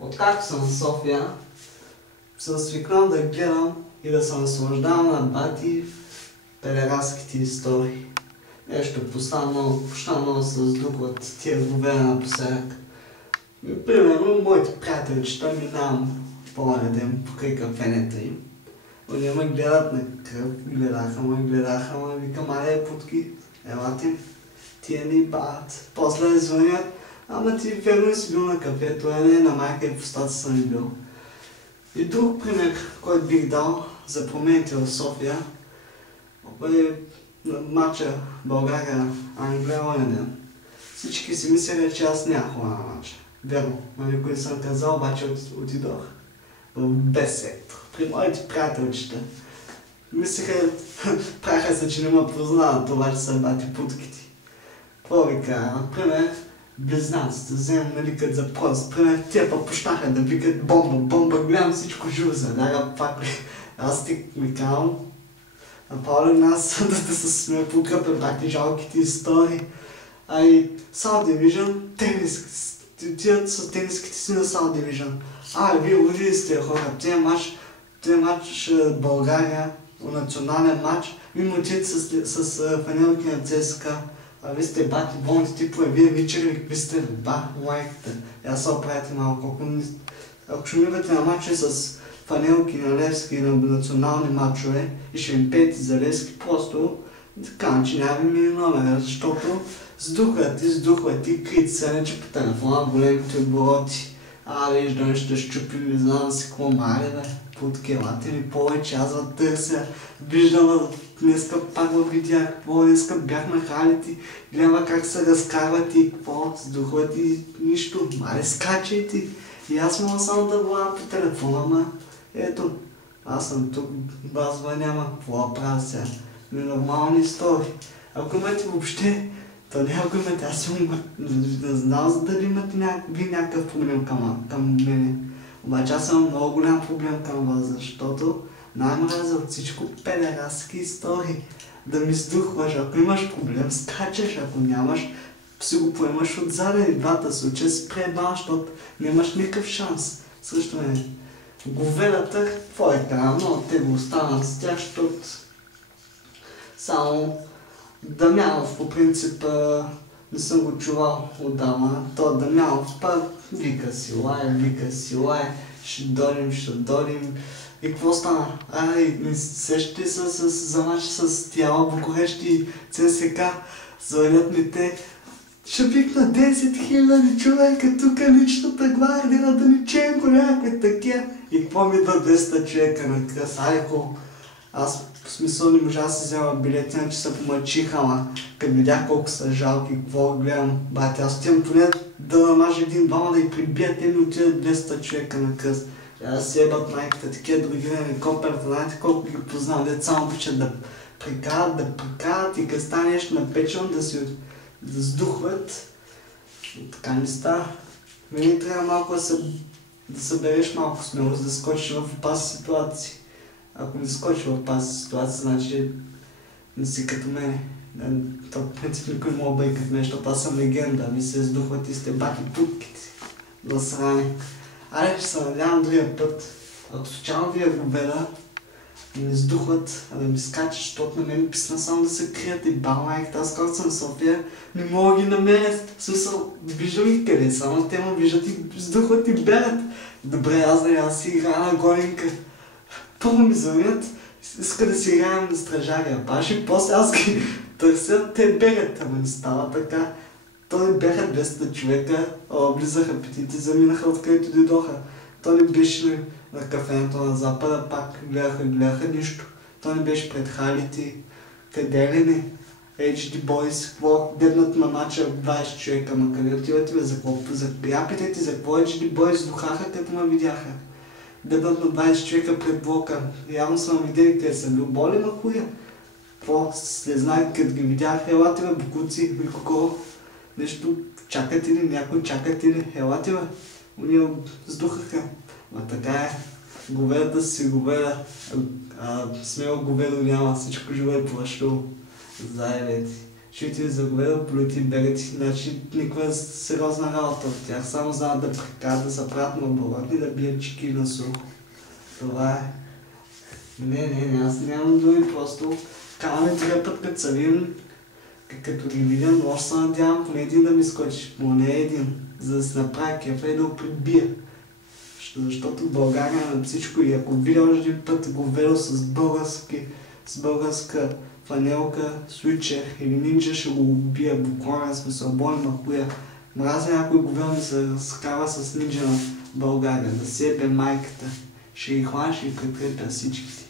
Откакто съм в София, съм свикнал да гледам и да се наслаждавам на бати педерастските истории. Нещо постанало с друг от тия говена напоследък. Примерно, моите приятелчета минавам по-оня ден покрай кафенета им. Они ме гледат на кръв, гледаха, викам, аре, путки, елате, тия ни бават. После звънят, ама ти верно си бил на кафето, не на майка и в устата съм и бил. И друг пример, който бих дал за промените в София, е матча България-Англия оня ден. Всички си мислеха, че аз няма хора на матча. Верно, но никой не съм казал, обаче отидох в без сектор. При моите приятелчета. Мислеха, праха се, че не ме познават, обаче са бати путките. Какво ви кажа? Например, близнаците, вземам викат за прост. Пример, те па почнаха да викат бомба, гледам всичко живо за дага пак. Аз тик ми казвам, направо ли нас да се сме покръпен бати жалките истории. А и South Division, тият с тениските си на South Division. Вие лъжи сте хора, тези матч България, национален матч, вие мотите с фанелки на ЦСКА. Вие сте бати болните типове, вие вечери, какви сте лайката. Аз се оправите малко. Ако ще мивате на матчове с фанелки на Левски и на национални матчове и ще им пеете за Левски, просто така, че няма ви ми номер, защото сдухват и крит се, че по телефона големите обороти. Виждам, ще щупи, не знам си какво маре, бе. Путки, елате ми повече, аз търся. Виждам, днеска пак го видях, какво днеска бях на халите, гледам как се разкарват и какво, сдухват и нищо. Маре, скачайте. И аз мога само да гледам по телефона, ама ето, аз съм тук, базва няма, какво правя сега? Ненормални истории. Ако имате въобще, то не ако имате, аз не знам дали имате някакъв проблем към мене. Обаче аз съм много голям проблем към вас, защото най-мразя от всичко педерастски истории. Да ми сдухваш, ако имаш проблем, скачаш, ако нямаш, си го поемаш отзаде и двата случая си преба, защото нямаш никакъв шанс. Срещу мен. Говедата, какво е така, но те го останат с тях, защото само Дамянов по принцип не съм го чувал отдавна. То Дамянов пак вика си лай, ще дойдем. И какво стана? Сещате се за матч с Тяла Букурещ и ЦСКА, звънят ми те. Ще викна 10 000 човека, тук личната гвардия на Даниченко, някакви такива. И какво ми да 200 човека на кръс? Аз в смисъл не можа да си взема билети, че се помъчиха, ама като видях колко са жалки, какво гледам, бати, аз отивам поне да намажа един-двама да ги прибият, те ми отидат 200 човека на кръст. Аз си ебат майката, такива други на хеликоптерата, знаете колко ги познавам, дете само обичат да прекарат и като стане нещо напечено да сдухват. И така не става. Мене трябва малко да събереш малко смелост, да скочиш в опасна ситуация. Ако не скочиш в опасна ситуация, значи не си като мене. То в принцип никой мога бъде като мен, защото аз съм легенда, ми се сдухват и сте баки путките. Да срани. Ще се надявам другия път, ако случайно вие го гледа, да ми сдухват, да ми скачат, защото на мен ми писна само да се крият и балайката. Аз когато съм в София, не мога да ги намеря. В смисъл, виждам ги къде, само те ме виждат и сдухват и бягат. Добре, аз си играя на голенка. Първо ми звънят, иска да си играем на стражария баш и после аз ги търся, те бегат, ама не става така. Той бяха 200 човека, облизаха петите, заминаха откъдето дойдоха. Той не беше на кафенето на Запада, пак гледаха нищо. Той не беше пред халите, къде ли не? HD Boys, какво дебнат на матча 20 човека, ама къде отивате бе, за какво? Я питайте за какво HD Boys духаха, като ме видяха. Дебнат на 20 човека пред блока. Явно са ме видели, те са люболи на хуя. Какво? Слезнах, като ги видях, елате бе, букуци, или какво? Нещо, чакате ли, някой чакате ли, елате бе. Уния сдухаха. Ма така е, говедата си говеда, смело говедо няма, всичко живо е плашило. Заебете. ще ти заговарят полети берети, значи никаква сериозна работа от тях, само знаят да прекарат, да се правят на оборот и да бият чеки на сухо. Това е. Не, аз нямам думи, просто караме тия път, като се видим, като ги видя, може се надявам поне един да ми скочи, но не един, за да се направи кефа и да го прибия. Защото в България на всичко и ако видя още един път го ведал с българска фанелка, свичер или нинджа, ще го убия буквално, смисъл, боли ма хуя. Мразя някой го ведал ми се разкара с нинджа на България, да себе майката. Ще ги хвана, ще ги прикрепя всичките.